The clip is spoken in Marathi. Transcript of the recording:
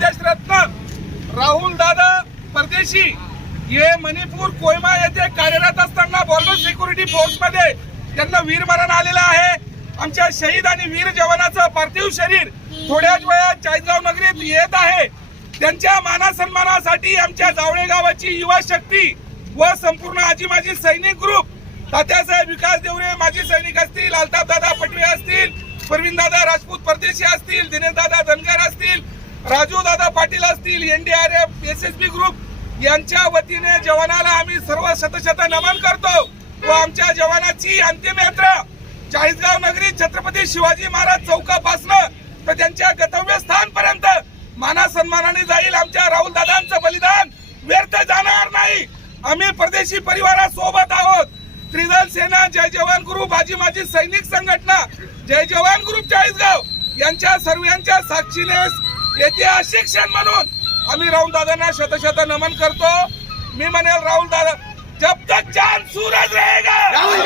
पंचायतरत्न राहुल दादा परदेशी हे मणिपूर कोयमा येथे कार्यरत असताना बॉर्डर सिक्युरिटी फोर्समध्ये. त्यांना वीरमरण आलेलं आहे. आमच्या शहीद आणि वीर जवानाचं पार्थिव शरीर थोड्याच वेळात चाळीसगाव नगरीत येत आहे. त्यांच्या मानासन्मानासाठी आमच्या जावळे गावाची युवा शक्ती व संपूर्ण आजी माजी सैनिक ग्रुप तात्यासाहेब विकास देवरे माजी सैनिक असतील अल्ताफदादा पटवे असतील प्रवीणदादा राजपूत परदेशी असतील दिनेशदादा राजू दादा पाटील असतील NDRF S S B group यांच्या वतीने जवानाला आम्ही सर्व शतशत नमन करतो. व आमच्या जवानाची अंतिम यात्रा चाळीसगाव नगरी छत्रपती शिवाजी महाराज चौकापासनं तर त्यांच्या गतव्यस्थानपर्यंत माना सन्मानाने जाईल आमच्या राहुल दादांचं बलिदान. व्यर्थ जाणार नाही. आम्ही परदेशी परिवारासोबत आहोत. त्रिदल सेना जय जवान गुरु आजी माजी सैनिक संघटना जय जवान ग्रुप चाळीसगाव यांच्या सर्वांच्या साक्षीने ऐतिहासिक क्षण म्हणून आम्ही राहुल दादांना शतशत नमन करतो. मी म्हणेल राहुल दादा जब तक चांद सूरज रहेगा. राहुल